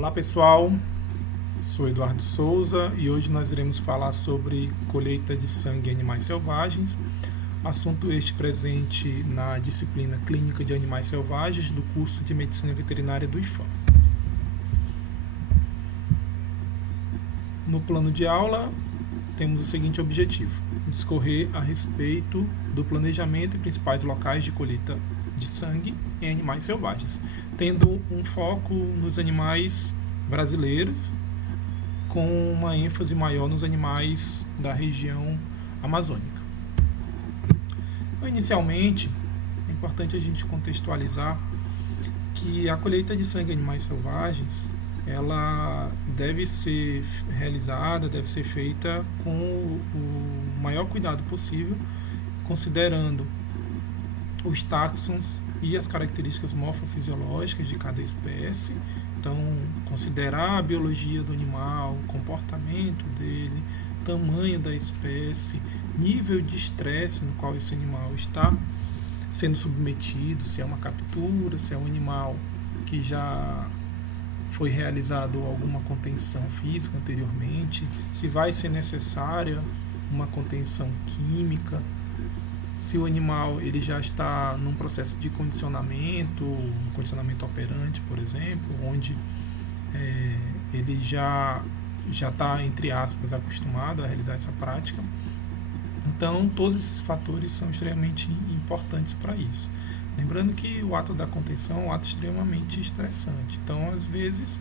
Olá pessoal, sou Eduardo Souza e hoje nós iremos falar sobre colheita de sangue em animais selvagens, assunto este presente na disciplina Clínica de Animais Selvagens do curso de Medicina Veterinária do IFAM. No plano de aula, temos o seguinte objetivo: discorrer a respeito do planejamento e principais locais de colheita de sangue em animais selvagens, tendo um foco nos animais brasileiros, com uma ênfase maior nos animais da região amazônica. Então, inicialmente, é importante a gente contextualizar que a colheita de sangue em animais selvagens ela deve ser realizada, deve ser feita com o maior cuidado possível, considerando os táxons e as características morfofisiológicas de cada espécie. Então, considerar a biologia do animal, o comportamento dele, tamanho da espécie, nível de estresse no qual esse animal está sendo submetido, se é uma captura, se é um animal que já foi realizado alguma contenção física anteriormente, se vai ser necessária uma contenção química, se o animal ele já está num processo de condicionamento, um condicionamento operante, por exemplo, onde ele já está, entre aspas, acostumado a realizar essa prática. Então, todos esses fatores são extremamente importantes para isso. Lembrando que o ato da contenção é um ato extremamente estressante. Então, às vezes,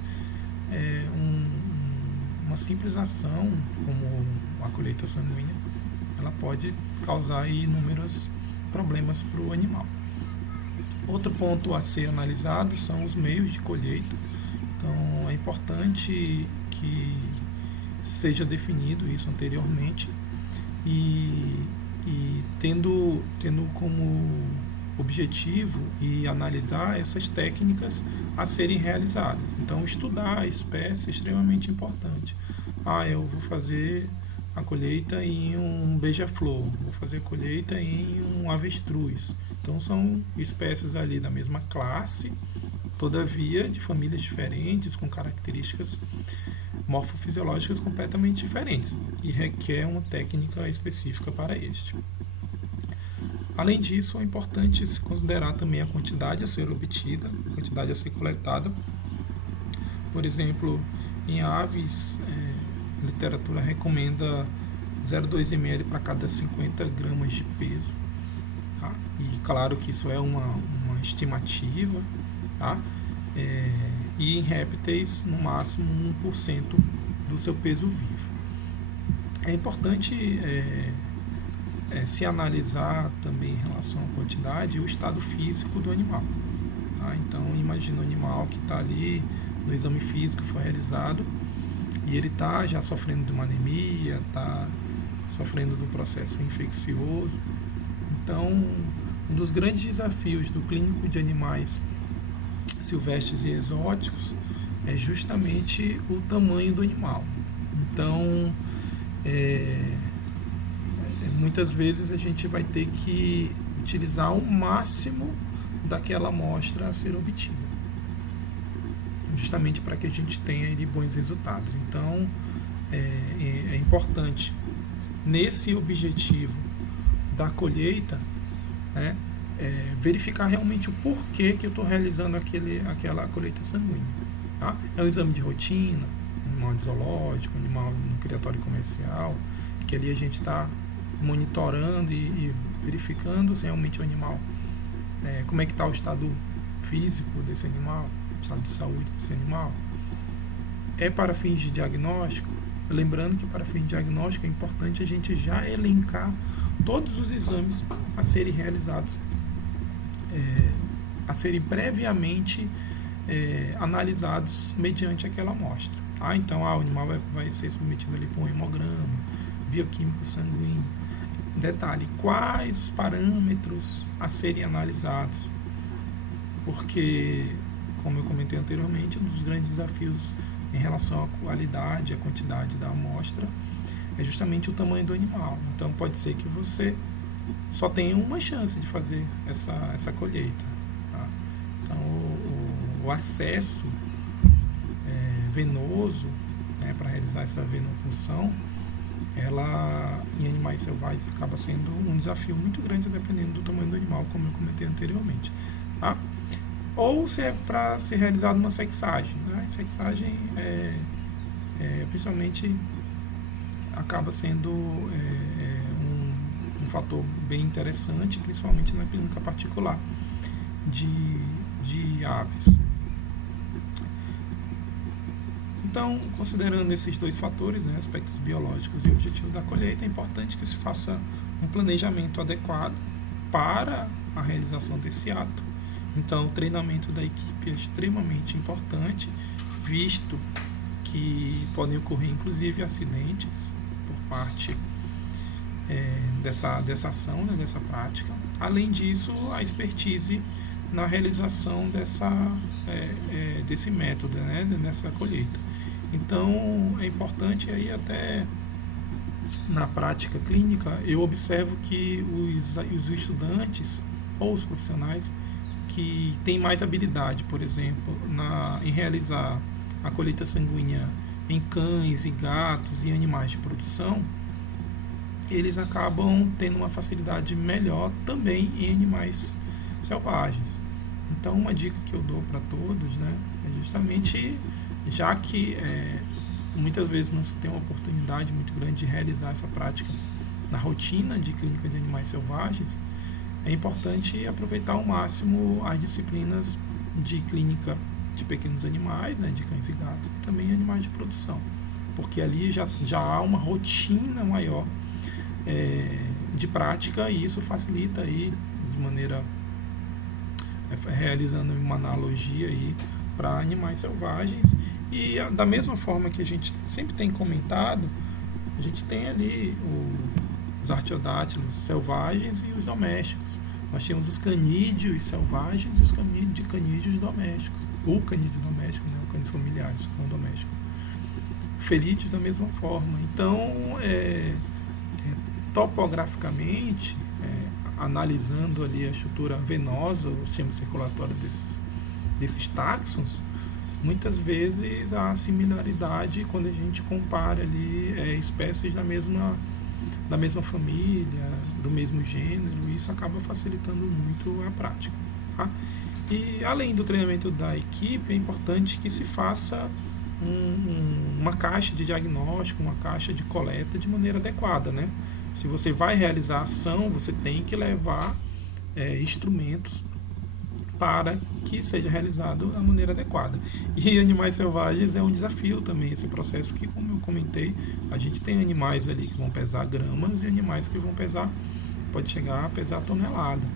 uma simples ação, como a colheita sanguínea, ela pode causar aí inúmeros problemas para o animal. Outro ponto a ser analisado são os meios de colheita. Então, é importante que seja definido isso anteriormente e tendo como objetivo e analisar essas técnicas a serem realizadas. Então, estudar a espécie é extremamente importante. Eu vou fazer a colheita em um beija-flor, vou fazer a colheita em um avestruz. Então, são espécies ali da mesma classe, todavia de famílias diferentes, com características morfofisiológicas completamente diferentes e requer uma técnica específica para este. Além disso, é importante se considerar também a quantidade a ser obtida, a quantidade a ser coletada. Por exemplo, em aves, a literatura recomenda 0,2 ml para cada 50 gramas de peso. Tá? E claro que isso é uma estimativa. Tá? E em répteis, no máximo 1% do seu peso vivo. É importante se analisar também em relação à quantidade e o estado físico do animal. Tá? Então, imagina o animal que está ali no exame físico que foi realizado e ele está já sofrendo de uma anemia, está sofrendo de um processo infeccioso. Então, um dos grandes desafios do clínico de animais silvestres e exóticos é justamente o tamanho do animal. Então, muitas vezes a gente vai ter que utilizar o máximo daquela amostra a ser obtida, justamente para que a gente tenha ali bons resultados. Então, é importante, nesse objetivo da colheita, né, verificar realmente o porquê que eu estou realizando aquela colheita sanguínea. Tá? É um exame de rotina, animal de zoológico, animal no criatório comercial, que ali a gente está monitorando e verificando se realmente o animal, como é que está o estado físico desse animal, o estado de saúde desse animal. É para fins de diagnóstico, lembrando que para fins de diagnóstico é importante a gente já elencar todos os exames a serem realizados, a serem previamente analisados mediante aquela amostra. Tá? Então, o animal vai ser submetido ali para um hemograma, bioquímico sanguíneo. Detalhe, quais os parâmetros a serem analisados? Porque, como eu comentei anteriormente, um dos grandes desafios em relação à qualidade e à quantidade da amostra é justamente o tamanho do animal. Então, pode ser que você só tenha uma chance de fazer essa colheita. Tá? Então, o acesso venoso, né, para realizar essa venopunção, ela em animais selvagens acaba sendo um desafio muito grande dependendo do tamanho do animal, como eu comentei anteriormente, tá? Ou se é para ser realizada uma sexagem, né? Sexagem principalmente acaba sendo um fator bem interessante, principalmente na clínica particular de aves. Então, considerando esses dois fatores, né, aspectos biológicos e objetivo da colheita, é importante que se faça um planejamento adequado para a realização desse ato. Então, o treinamento da equipe é extremamente importante, visto que podem ocorrer inclusive acidentes por parte dessa ação, né, dessa prática. Além disso, a expertise na realização desse método, né, dessa colheita. Então, é importante aí até na prática clínica, eu observo que os estudantes ou os profissionais que têm mais habilidade, por exemplo, em realizar a colheita sanguínea em cães e gatos e animais de produção, eles acabam tendo uma facilidade melhor também em animais selvagens. Então, uma dica que eu dou para todos, né, é justamente, já que muitas vezes não se tem uma oportunidade muito grande de realizar essa prática na rotina de clínica de animais selvagens, é importante aproveitar ao máximo as disciplinas de clínica de pequenos animais, né, de cães e gatos, e também animais de produção, porque ali já há uma rotina maior de prática, e isso facilita aí de maneira realizando uma analogia aí para animais selvagens. E da mesma forma que a gente sempre tem comentado, a gente tem ali os artiodátilos selvagens e os domésticos. Nós temos os canídeos selvagens e os canídeos domésticos. O canídeo doméstico, né, os canídeos familiares, não domésticos. Felídeos da mesma forma. Então, topograficamente, analisando ali a estrutura venosa, o sistema circulatório desses táxons, muitas vezes há similaridade quando a gente compara ali espécies da mesma família, do mesmo gênero, e isso acaba facilitando muito a prática, tá? E além do treinamento da equipe, é importante que se faça uma caixa de diagnóstico, uma caixa de coleta de maneira adequada, né? Se você vai realizar a ação, você tem que levar instrumentos para que seja realizado da maneira adequada. E animais selvagens é um desafio também, esse processo que, como eu comentei, a gente tem animais ali que vão pesar gramas e animais que vão pode chegar a pesar tonelada.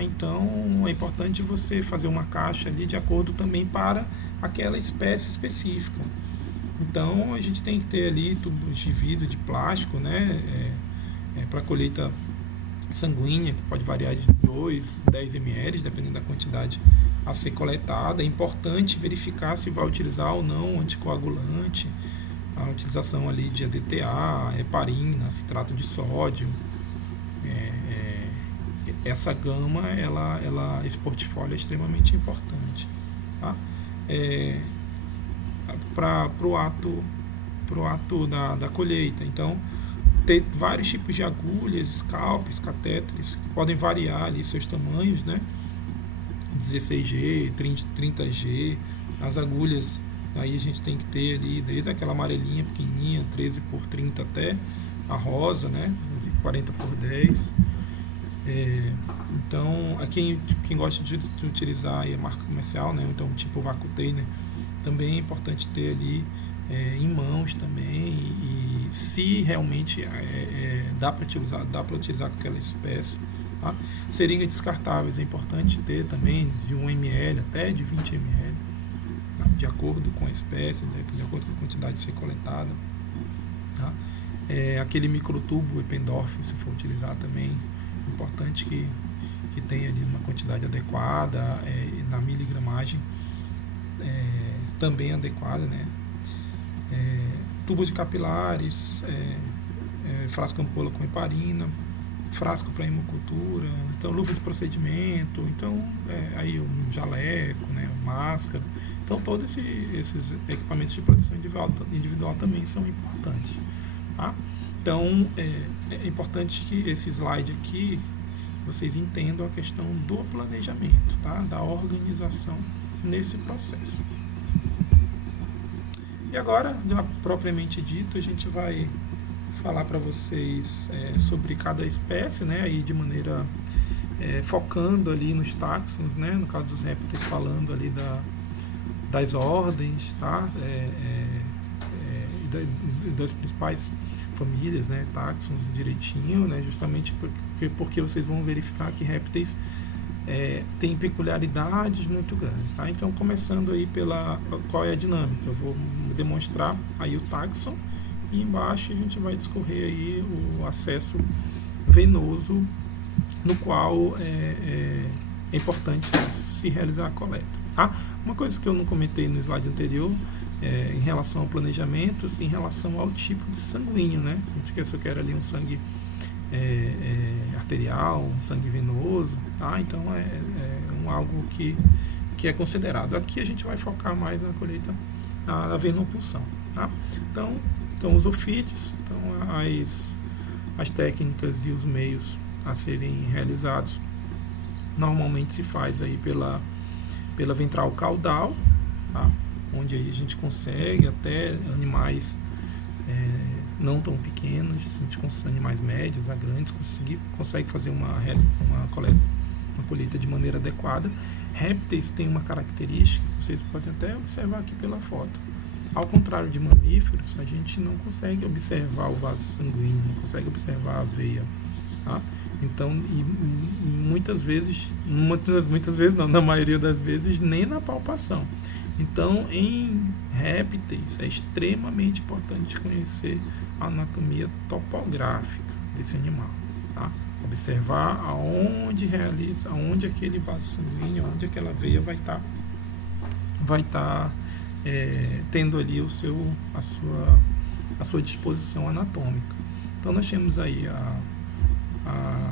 Então, é importante você fazer uma caixa ali de acordo também para aquela espécie específica. Então, a gente tem que ter ali tubos de vidro, de plástico, né, para colheita sanguínea, que pode variar de 2 a 10 ml, dependendo da quantidade a ser coletada. É importante verificar se vai utilizar ou não anticoagulante, a utilização ali de ADTA, heparina, citrato de sódio. Essa gama, esse portfólio é extremamente importante, tá? Para o ato da colheita. Então, ter vários tipos de agulhas, scalpes, catéteres, que podem variar ali seus tamanhos, né? 16G, 30G, as agulhas, aí a gente tem que ter ali desde aquela amarelinha pequenininha, 13 por 30 até a rosa, né? De 40 por 10. Então, quem gosta de utilizar a marca comercial, né? Então, tipo Vacutainer, também é importante ter ali em mãos também, e se realmente dá para utilizar com aquela espécie, tá? Seringas descartáveis é importante ter também de 1 ml até de 20 ml, tá? De acordo com a espécie, de acordo com a quantidade a ser coletada, tá? Aquele microtubo Eppendorf, se for utilizar também, é importante que tenha ali uma quantidade adequada, na miligramagem também adequada, né? Tubos de capilares, frasco ampola com heparina, frasco para hemocultura, então luva de procedimento, então aí um jaleco, né, máscara. Então, todos esses equipamentos de proteção individual também são importantes. Tá? Então, é importante que esse slide aqui, vocês entendam a questão do planejamento, tá? Da organização nesse processo. E agora, já propriamente dito, a gente vai falar para vocês sobre cada espécie, né? Aí de maneira focando ali nos táxons, né? No caso dos répteis, falando ali das ordens, tá? Das principais famílias, né? Táxons direitinho, né? Justamente porque vocês vão verificar que répteis tem peculiaridades muito grandes, tá? Então, começando aí qual é a dinâmica, eu vou demonstrar aí o táxon e embaixo a gente vai discorrer aí o acesso venoso, no qual é importante se realizar a coleta, tá? Uma coisa que eu não comentei no slide anterior em relação ao planejamento, em relação ao tipo de sanguíneo, né? Se eu quero ali um sangue arterial, um sangue venoso, tá? Então algo que é considerado. Aqui a gente vai focar mais na colheita da venopulsão, tá? Então os ofídeos, então as técnicas e os meios a serem realizados normalmente se faz aí pela ventral caudal, tá? Onde aí a gente consegue até animais não tão pequenos, a gente consegue animais médios a grandes, consegue fazer uma colheita de maneira adequada. Répteis têm uma característica, vocês podem até observar aqui pela foto. Ao contrário de mamíferos, a gente não consegue observar o vaso sanguíneo, não consegue observar a veia, tá? Então, muitas vezes não, na maioria das vezes, nem na palpação. Então, em répteis, é extremamente importante conhecer a anatomia topográfica desse animal, tá? Observar aonde aquele vaso sanguíneo, onde aquela veia vai estar tendo ali a sua disposição anatômica. Então, nós temos aí a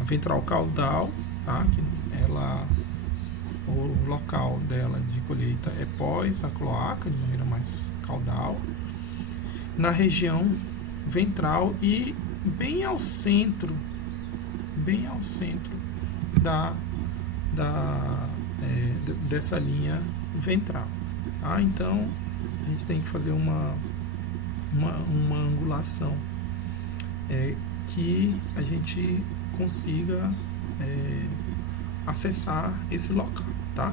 ventral caudal, tá? Que o local dela de colheita é pós a cloaca, de maneira mais caudal, na região ventral e bem ao centro dessa linha ventral, tá? Então a gente tem que fazer uma angulação que a gente consiga acessar esse local, tá?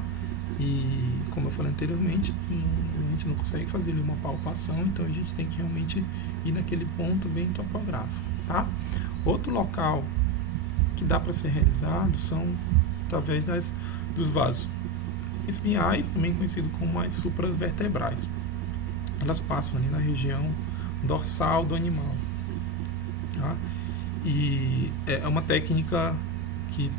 E como eu falei anteriormente, a gente não consegue fazer uma palpação, então a gente tem que realmente ir naquele ponto bem topográfico, tá? Outro local que dá para ser realizado são através dos vasos espinhais, também conhecido como as supravertebrais. Elas passam ali na região dorsal do animal, tá? E é uma técnica que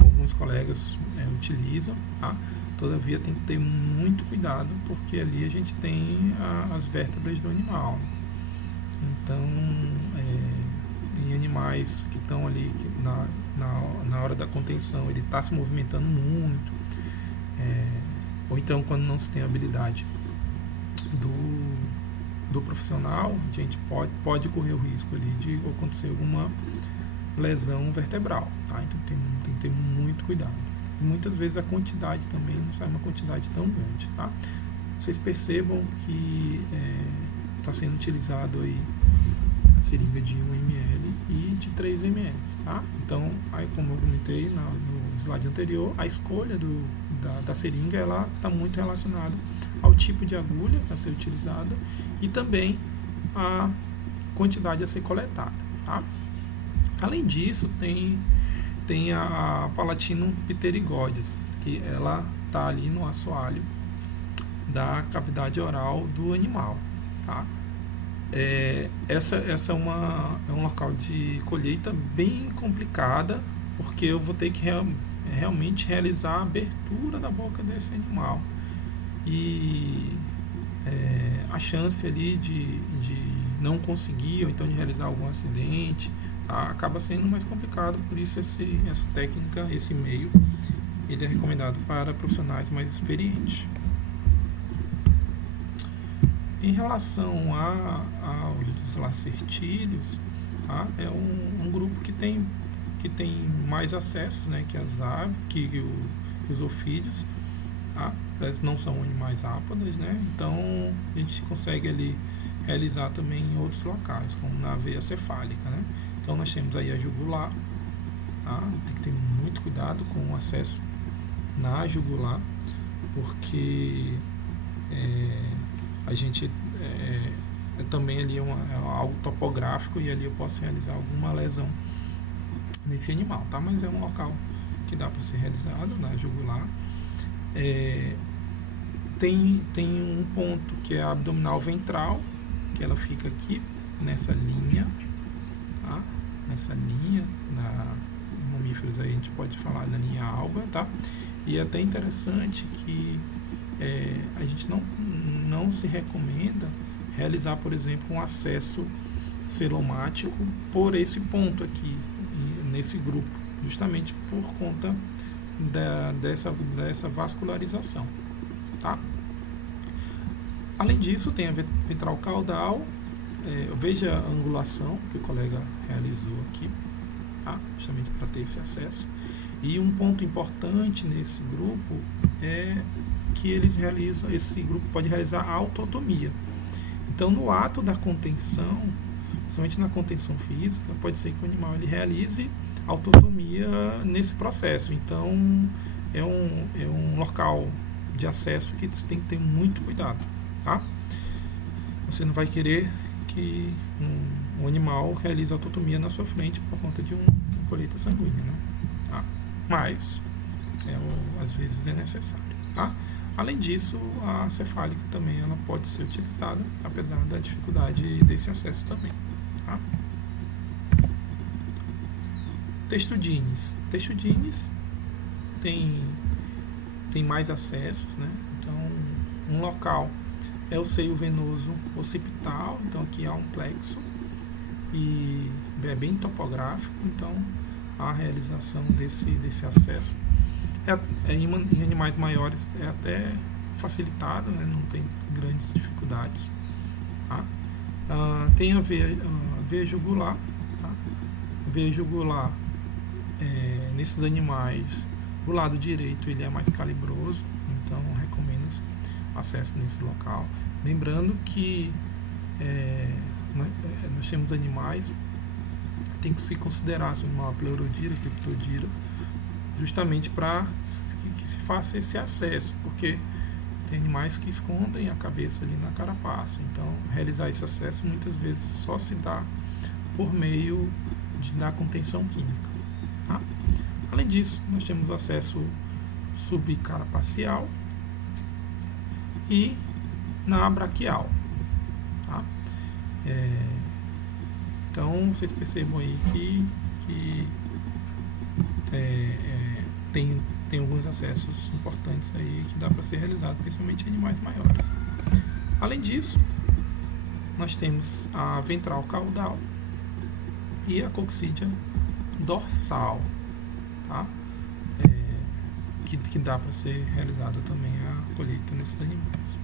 alguns colegas utilizam, tá? Todavia tem que ter muito cuidado, porque ali a gente tem as vértebras do animal. Então, em animais que estão ali na hora da contenção, ele está se movimentando muito, ou então quando não se tem habilidade do profissional, a gente pode correr o risco ali de acontecer alguma lesão vertebral, tá? Então tem que ter muito cuidado. E muitas vezes a quantidade também não sai uma quantidade tão grande, tá? Vocês percebam que está sendo utilizado aí a seringa de 1 ml e de 3 ml, tá? Então, aí, como eu comentei no slide anterior, a escolha da seringa ela está muito relacionada ao tipo de agulha a ser utilizada e também a quantidade a ser coletada, tá? Além disso, tem a Palatinum pterigoides, que ela está ali no assoalho da cavidade oral do animal, tá? Essa é um local de colheita bem complicada, porque eu vou ter que realmente realizar a abertura da boca desse animal. E a chance ali de não conseguir, ou então de realizar algum acidente, acaba sendo mais complicado. Por isso essa técnica, esse meio, ele é recomendado para profissionais mais experientes. Em relação aos lacertídeos, tá? É um grupo que tem mais acessos, né, que as aves, que os ofídeos, tá? Elas não são animais ápodas, né? Então a gente consegue ali realizar também em outros locais, como na veia cefálica, né? Então nós temos aí a jugular, tá? Tem que ter muito cuidado com o acesso na jugular, porque a gente também ali é algo topográfico e ali eu posso realizar alguma lesão nesse animal, tá? Mas é um local que dá para ser realizado na jugular. Tem um ponto que é a abdominal ventral, que ela fica aqui nessa linha, tá? Nessa linha, mamíferos aí a gente pode falar da linha alba, tá? E é até interessante que a gente não se recomenda realizar, por exemplo, um acesso celomático por esse ponto aqui, nesse grupo, justamente por conta dessa vascularização, tá? Além disso, tem a ventral caudal, veja a angulação que o colega realizou aqui, tá? Justamente para ter esse acesso. E um ponto importante nesse grupo é que esse grupo pode realizar a autotomia. Então, no ato da contenção, principalmente na contenção física, pode ser que o animal ele realize autotomia nesse processo. Então, é um local de acesso que tem que ter muito cuidado, tá? Você não vai querer que um animal realize autotomia na sua frente por conta de uma colheita sanguínea, né? Tá? Mas, às vezes é necessário, tá? Além disso, a cefálica também ela pode ser utilizada, apesar da dificuldade desse acesso também, tá? Textudines. Textudines tem mais acessos, né? Então, um local é o seio venoso occipital, então aqui há um plexo e é bem topográfico, então a realização desse acesso em animais maiores é até facilitado, né? Não tem grandes dificuldades, tá? Tem a veia jugular, tá? A veia jugular nesses animais, o lado direito ele é mais calibroso, então recomenda-se acesso nesse local. Lembrando que nós temos animais, tem que se considerar se o animal é pleurodira, criptodira, justamente para que se faça esse acesso, porque tem animais que escondem a cabeça ali na carapaça, então realizar esse acesso muitas vezes só se dá por meio da contenção química, tá? Além disso, nós temos o acesso subcarapacial e na braquial, tá? Então vocês percebam aí que tem alguns acessos importantes aí que dá para ser realizado, principalmente em animais maiores. Além disso, nós temos a ventral caudal e a coccídea dorsal, tá? Que dá para ser realizada também a colheita nesses animais.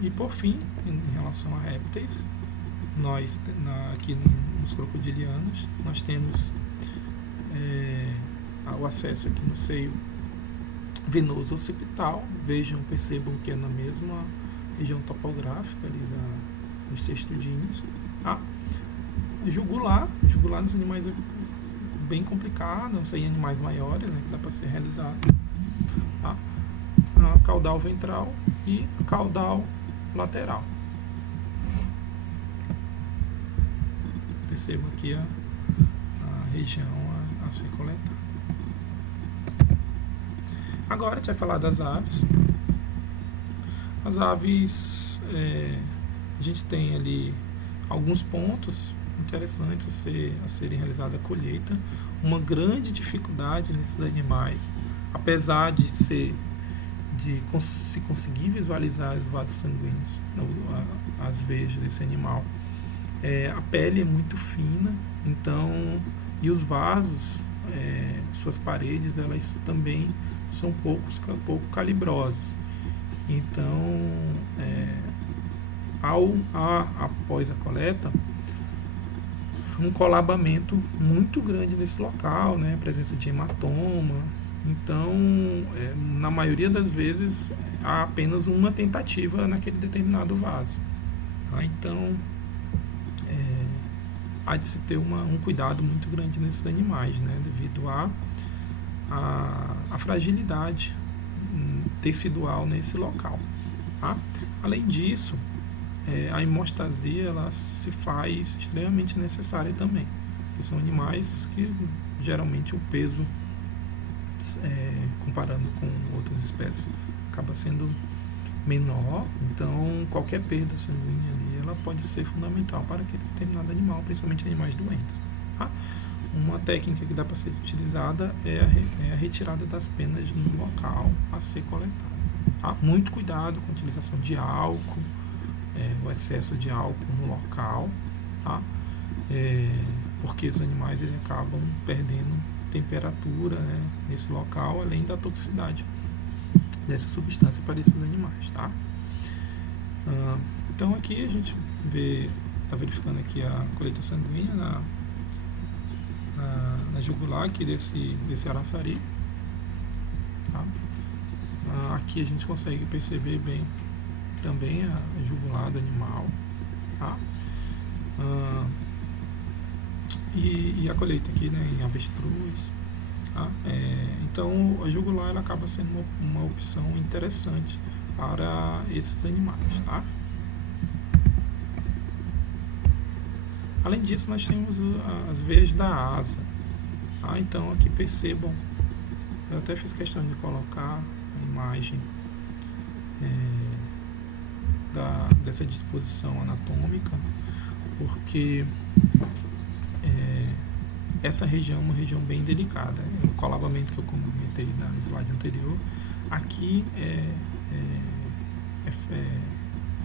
E por fim, em relação a répteis, nós aqui nos crocodilianos, nós temos o acesso aqui no seio venoso occipital. Vejam, percebam que é na mesma região topográfica ali dos textudines, tá? Jugular nos animais é bem complicado, não sei, em animais maiores, né, que dá para ser realizado, tá? Caudal ventral e caudal lateral. Percebam aqui a região a ser coletada. Agora a gente vai falar das aves. As aves, a gente tem ali alguns pontos interessantes a serem realizada a colheita. Uma grande dificuldade nesses animais, apesar de se conseguir visualizar os vasos sanguíneos, as veias desse animal, a pele é muito fina, então, e os vasos, suas paredes, elas também são pouco calibrosas. Então, após a coleta, um colabamento muito grande nesse local, né? Presença de hematoma. Então, na maioria das vezes, há apenas uma tentativa naquele determinado vaso. Tá? Então, há de se ter um cuidado muito grande nesses animais, né? Devido à fragilidade tecidual nesse local. Tá? Além disso, a hemostasia ela se faz extremamente necessária também, porque são animais que geralmente o peso, comparando com outras espécies, acaba sendo menor, então qualquer perda sanguínea ali ela pode ser fundamental para aquele determinado animal, principalmente animais doentes. Tá? Uma técnica que dá para ser utilizada é a retirada das penas no local a ser coletado. Tá? Muito cuidado com a utilização de álcool, o excesso de álcool no local, tá? Porque os animais eles acabam perdendo temperatura, né, nesse local, além da toxicidade dessa substância para esses animais. Tá? Então aqui a gente está verificando aqui a colheita sanguínea na jugular aqui desse araçari. Tá? Aqui a gente consegue perceber bem também a jugular do animal. Tá? E a colheita aqui, né, em avestruz. Tá? Então a jugular ela acaba sendo uma opção interessante para esses animais. Tá? Além disso, nós temos as veias da asa. Tá? Então aqui percebam, eu até fiz questão de colocar a imagem dessa disposição anatômica, porque essa região é uma região bem delicada. O colabamento que eu comentei na slide anterior, aqui é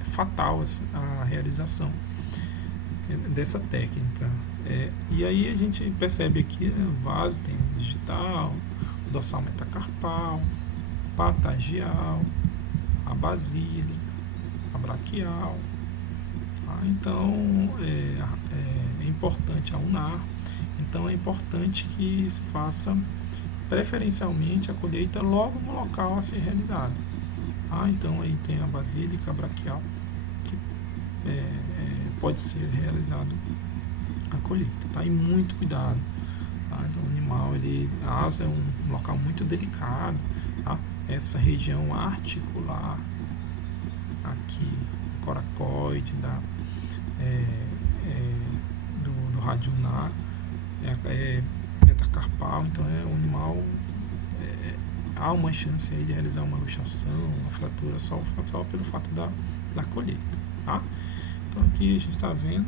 fatal a realização dessa técnica. E aí a gente percebe aqui, o vaso tem o digital, o dorsal metacarpal, patagial, a basílica, a braquial. Tá? Então é importante a ulnar. Então é importante que se faça preferencialmente a colheita logo no local a ser realizado. Tá? Então aí tem a basílica, a braquial, que pode ser realizado a colheita. Tá? E muito cuidado. Tá? Então, o animal, a asa é um local muito delicado. Tá? Essa região articular aqui, coracoide, do rádio ulnar, metacarpal, então é um animal, há uma chance aí de realizar uma luxação, uma fratura só pelo fato da colheita. Tá? Então aqui a gente está vendo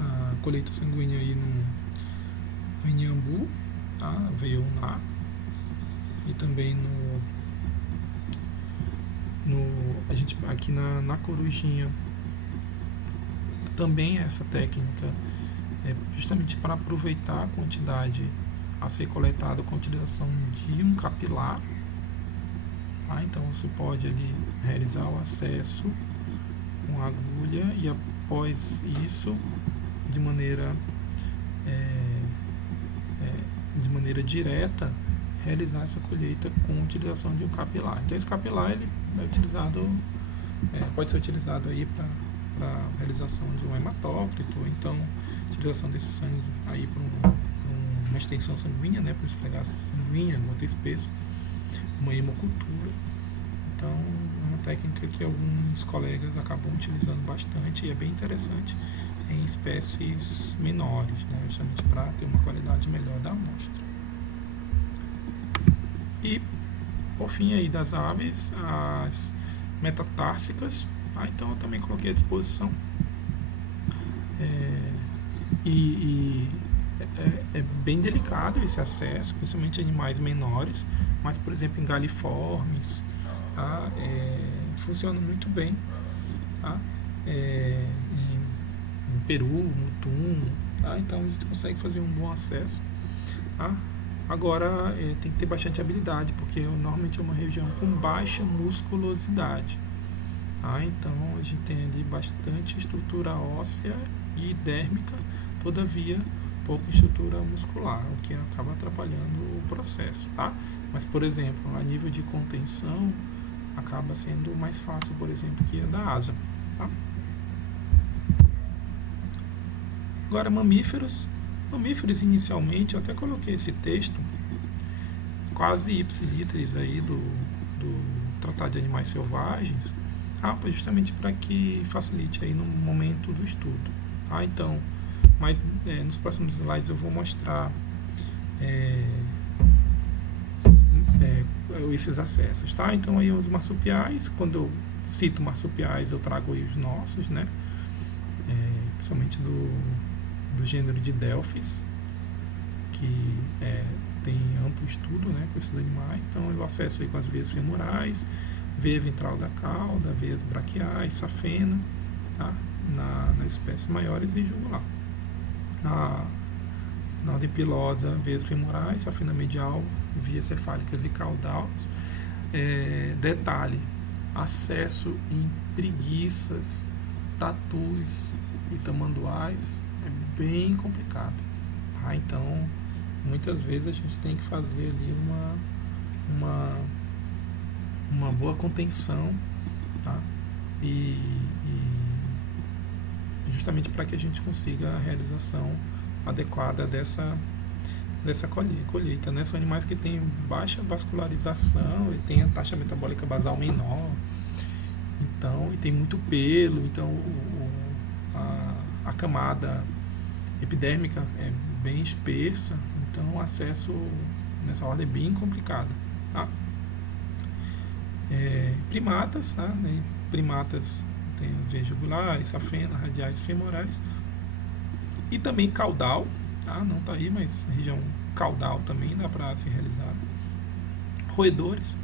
a colheita sanguínea aí no Inhambu, tá? Veio ulnar, e também a gente aqui na corujinha também essa técnica justamente para aproveitar a quantidade a ser coletada com a utilização de um capilar. Tá? Então você pode ali realizar o acesso com a agulha e após isso de maneira direta realizar essa colheita com a utilização de um capilar. Então esse capilar ele é utilizado, pode ser utilizado aí para realização de um hematócrito, ou então utilização desse sangue aí para uma extensão sanguínea, né, para esfregar sanguínea, gota espessa, uma hemocultura. Então é uma técnica que alguns colegas acabam utilizando bastante e é bem interessante em espécies menores, né, justamente para ter uma qualidade melhor da amostra. E por fim aí das aves, as metatársicas. Tá? Então eu também coloquei à disposição. É bem delicado esse acesso, principalmente em animais menores, mas por exemplo em galiformes, tá? Funciona muito bem. Tá? Em peru, mutum, tá? Então a gente consegue fazer um bom acesso. Tá? Agora, tem que ter bastante habilidade, porque normalmente é uma região com baixa musculosidade. Então, a gente tem ali bastante estrutura óssea e dérmica, todavia, pouca estrutura muscular, o que acaba atrapalhando o processo, tá? Mas, por exemplo, a nível de contenção, acaba sendo mais fácil, por exemplo, que a da asa, tá? Agora, mamíferos. Mamíferos, inicialmente, eu até coloquei esse texto, quase ipsiliteris aí do Tratado de Animais Selvagens, justamente para que facilite aí no momento do estudo. Então, mas nos próximos slides eu vou mostrar esses acessos, tá? Então aí os marsupiais, quando eu cito marsupiais eu trago aí os nossos, né? Principalmente do gênero de Delphis, que tem amplo estudo, né, com esses animais. Então eu acesso aí com as veias femorais, veia ventral da cauda, veias braquiais, safena, tá? Nas espécies maiores e jugular. Na ordem pilosa, veias femorais, safena medial, vias cefálicas e caudal. Detalhe, acesso em preguiças, tatus e tamanduás é bem complicado, tá? Então, muitas vezes a gente tem que fazer ali uma boa contenção, tá? E justamente para que a gente consiga a realização adequada dessa colheita, né? São animais que têm baixa vascularização e têm a taxa metabólica basal menor, então, e tem muito pelo, então a camada epidérmica é bem espessa, então o acesso nessa ordem é bem complicado, tá? Primatas, tá? Primatas tem veias jugulares, safena, radiais e femorais, e também caudal, tá? Não está aí, mas a região caudal também dá para ser realizada. Roedores,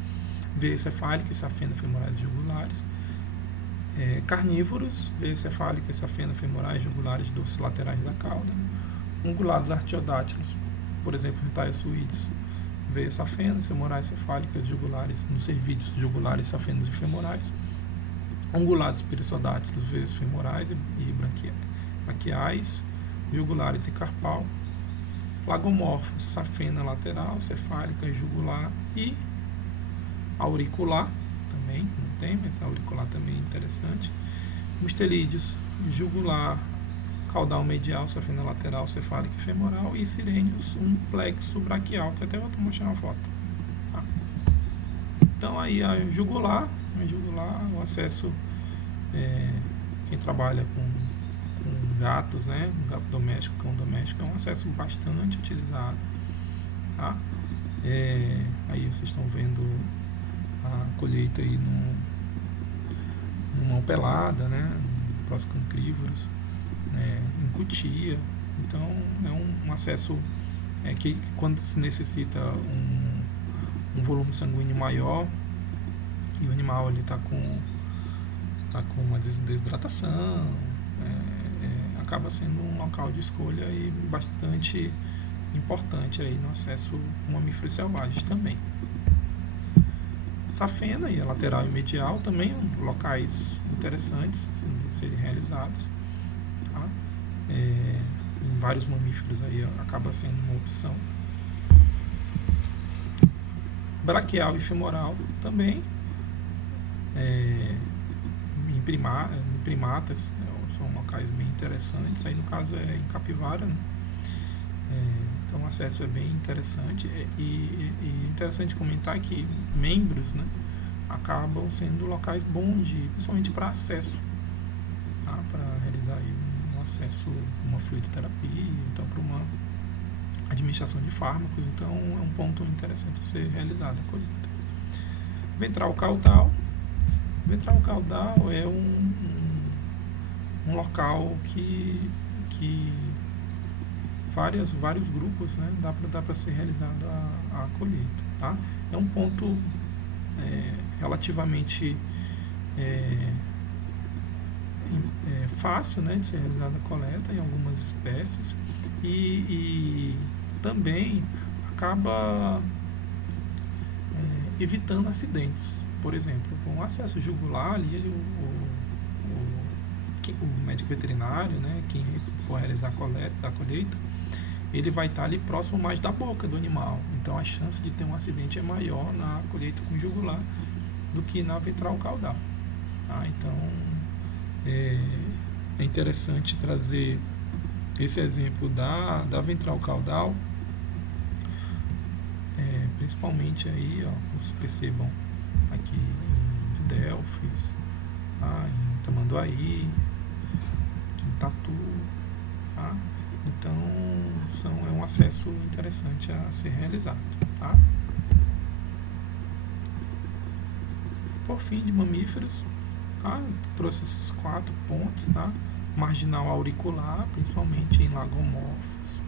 veias cefálicas, safena, femorais e jugulares. Carnívoros, veias cefálicas, safena, femorais, jugulares, dorsos laterais da cauda. Ungulados artiodátilos, por exemplo, ritaiosuídeos, veias safenas, femorais, cefálicas, jugulares, nos cervídeos, jugulares, safenas e femorais. Ungulados pirissodátilos, veias femorais e braquiais, jugulares e carpal. Lagomorfos, safena lateral, cefálica, jugular e auricular, também, não tem, mas auricular também é interessante. Mustelídeos, jugular, caudal medial, safena lateral, cefálica e femoral. E sirênios, um plexo braquial, que até eu vou mostrar uma foto. Tá? Então aí a jugular, o acesso, quem trabalha com gatos, né, um gato doméstico, cão doméstico, é um acesso bastante utilizado, tá? Aí vocês estão vendo a colheita aí numa pelada, né, próximo cancrívoros, em cutia. Então é um acesso que quando se necessita um volume sanguíneo maior e o animal ele está com uma desidratação, acaba sendo um local de escolha e bastante importante aí no acesso a mamíferos selvagens também. Safena e a lateral e medial também locais interessantes de serem realizados, tá? Em vários mamíferos aí acaba sendo uma opção. Braquial e femoral também, em primatas, são locais bem interessantes. Aí no caso é em capivara, né? Então o acesso é bem interessante e interessante comentar que membros, né, acabam sendo locais bons, principalmente para acesso, tá? Para realizar aí um acesso, uma fluidoterapia, então para uma administração de fármacos. Então é um ponto interessante a ser realizado a colheita. Ventral caudal é um local que vários grupos, né, dá para ser realizada a colheita, tá? É um ponto relativamente fácil, né, de ser realizada a coleta em algumas espécies e também acaba evitando acidentes. Por exemplo, com acesso jugular ali, o médico veterinário, né, quem for realizar a colheita, ele vai estar ali próximo mais da boca do animal. Então a chance de ter um acidente é maior na colheita com jugular do que na ventral caudal. Tá? Então é interessante trazer esse exemplo da ventral caudal, principalmente aí, ó, vocês percebam aqui em Delfos, tá? Em Tamanduaí, aqui em Tatu, tá? Então é um acesso interessante a ser realizado, tá? Por fim, de mamíferos, tá? Trouxe esses 4 pontos, tá? Marginal auricular, principalmente em lagomorfos,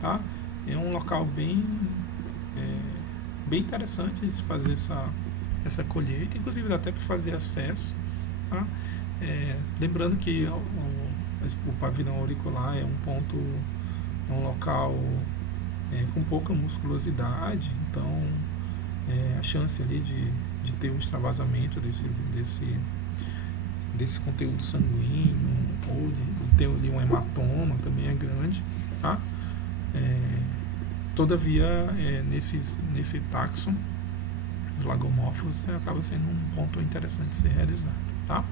tá? É um local bem interessante de fazer essa colheita, inclusive dá até para fazer acesso, tá? Lembrando que o pavilhão auricular é um ponto, é um local com pouca musculosidade, então a chance ali de ter um extravasamento desse conteúdo sanguíneo ou de ter ali um hematoma também é grande, tá? Todavia, nesse táxon dos lagomorfos acaba sendo um ponto interessante de ser realizado, tá?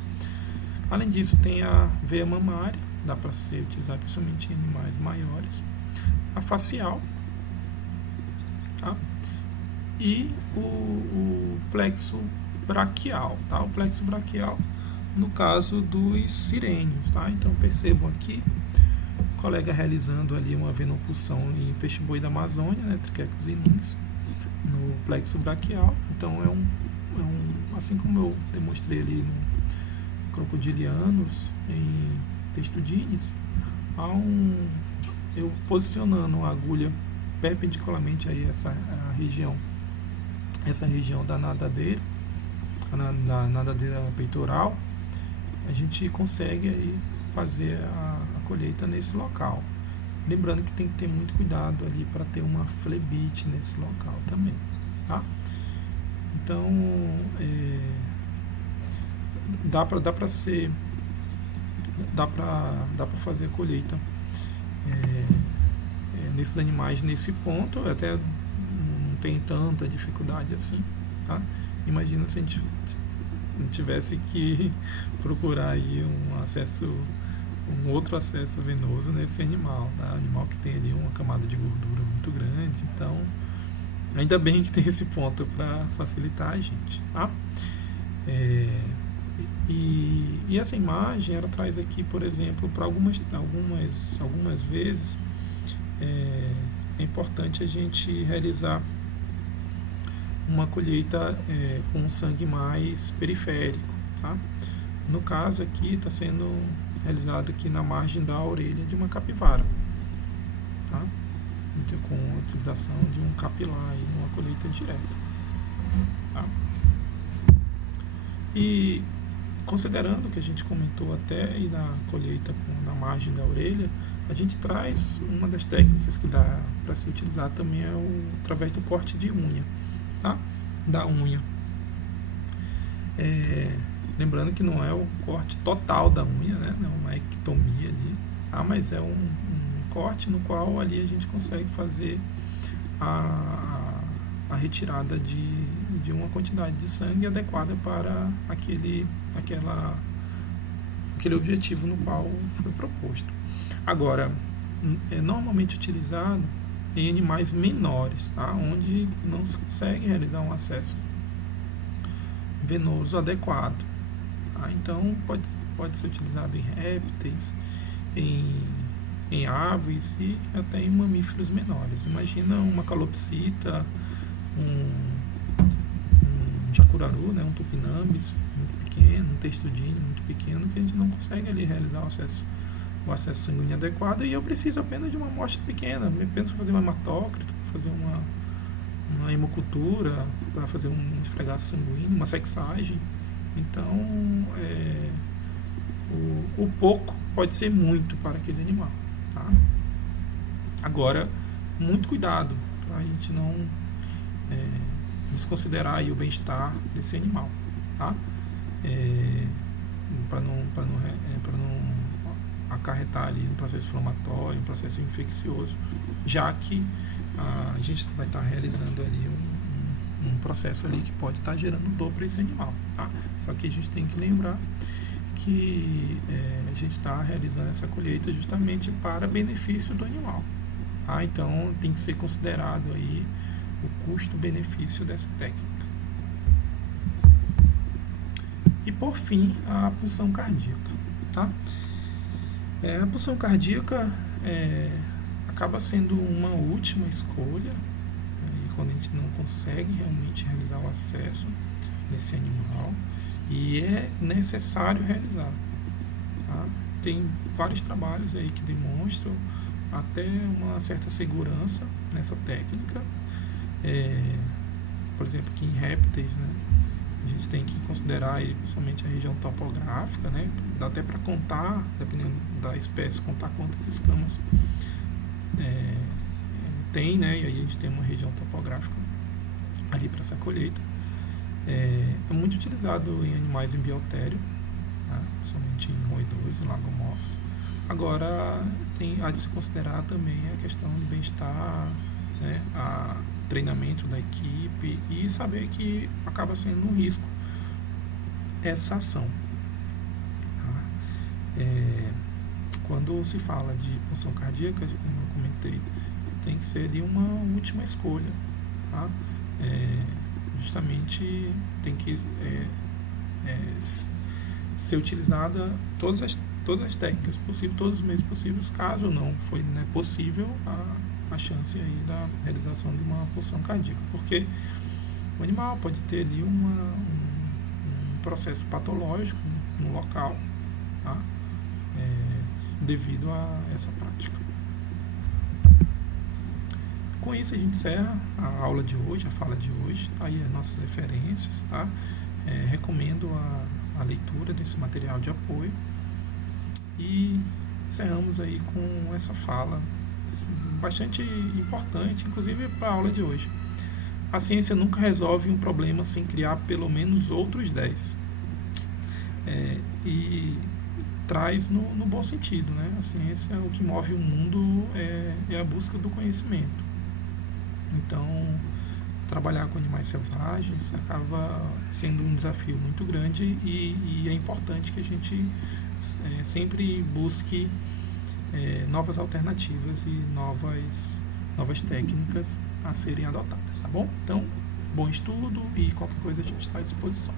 Além disso, tem a veia mamária, dá para ser utilizada principalmente em animais maiores, a facial, tá? E o plexo braquial, tá? O plexo braquial no caso dos sirênios, tá? Então percebam aqui o colega realizando ali uma venopunção em peixe-boi da Amazônia, né, Triquecus inunis, no plexo braquial. Então assim como eu demonstrei ali no crocodilianos, em testudines, eu posicionando a agulha perpendicularmente aí essa região da nadadeira, da nadadeira peitoral, a gente consegue aí fazer a colheita nesse local. Lembrando que tem que ter muito cuidado ali para ter uma flebite nesse local também, tá? Então dá para fazer a colheita nesses animais nesse ponto, até não tem tanta dificuldade assim, tá? Imagina se a gente tivesse que procurar aí um outro acesso venoso nesse animal, tá? Animal que tem ali uma camada de gordura muito grande, então ainda bem que tem esse ponto para facilitar a gente, tá? E essa imagem ela traz aqui, por exemplo, para algumas vezes é importante a gente realizar uma colheita com um sangue mais periférico, tá? No caso aqui está sendo realizado aqui na margem da orelha de uma capivara, tá? Então, com a utilização de um capilar e uma colheita direta, tá? E considerando o que a gente comentou até aí na colheita na margem da orelha, a gente traz uma das técnicas que dá para ser utilizada também através do corte de unha, tá? Da unha. Lembrando que não é o corte total da unha, né? Não é uma ectomia ali, tá? Mas é um corte no qual ali a gente consegue fazer a retirada de uma quantidade de sangue adequada para aquele objetivo no qual foi proposto. Agora, é normalmente utilizado em animais menores, tá? Onde não se consegue realizar um acesso venoso adequado, tá? Então pode ser utilizado em répteis, em aves e até em mamíferos menores. Imagina uma calopsita, um jacuraru, né, um tupinambis muito pequeno, um textudinho muito pequeno, que a gente não consegue ali realizar o acesso sanguíneo adequado, e eu preciso apenas de uma amostra pequena. Eu penso em fazer um hematócrito, fazer uma hemocultura, para fazer um esfregaço sanguíneo, uma sexagem. Então o pouco pode ser muito para aquele animal, tá? Agora, muito cuidado, para a gente não desconsiderar aí o bem-estar desse animal, tá? Para não acarretar ali no processo inflamatório, um processo infeccioso, já que a gente vai estar realizando ali um processo ali que pode estar gerando dor para esse animal, tá? Só que a gente tem que lembrar que a gente está realizando essa colheita justamente para benefício do animal, tá? Então tem que ser considerado aí o custo-benefício dessa técnica. E por fim, a punção cardíaca, tá? A punção cardíaca acaba sendo uma última escolha, e quando a gente não consegue realmente realizar o acesso nesse animal, e é necessário realizar, tá? Tem vários trabalhos aí que demonstram até uma certa segurança nessa técnica. Por exemplo, aqui em répteis, né, a gente tem que considerar aí, principalmente a região topográfica, né? Dá até para contar, dependendo da espécie, contar quantas escamas tem, né? E aí a gente tem uma região topográfica ali para essa colheita. É muito utilizado em animais em biotério, tá? Principalmente em roedores e lagomorfos. Agora há de se considerar também a questão do bem-estar, né? Treinamento da equipe e saber que acaba sendo um risco essa ação, tá? Quando se fala de punção cardíaca, como eu comentei, tem que ser de uma última escolha, tá? Justamente tem que ser utilizada todas as técnicas possíveis, todos os meios possíveis, caso não foi possível a chance aí da realização de uma punção cardíaca, porque o animal pode ter ali um processo patológico no local, tá? Devido a essa prática. Com isso a gente encerra a aula de hoje, a fala de hoje, tá aí as nossas referências, tá? Recomendo a leitura desse material de apoio e encerramos aí com essa fala bastante importante, inclusive para a aula de hoje. A ciência nunca resolve um problema sem criar pelo menos outros 10. E traz no bom sentido, né? A ciência, o que move o mundo é a busca do conhecimento. Então, trabalhar com animais selvagens acaba sendo um desafio muito grande e é importante que a gente sempre busque novas alternativas e novas técnicas a serem adotadas, tá bom? Então, bom estudo e qualquer coisa a gente está à disposição.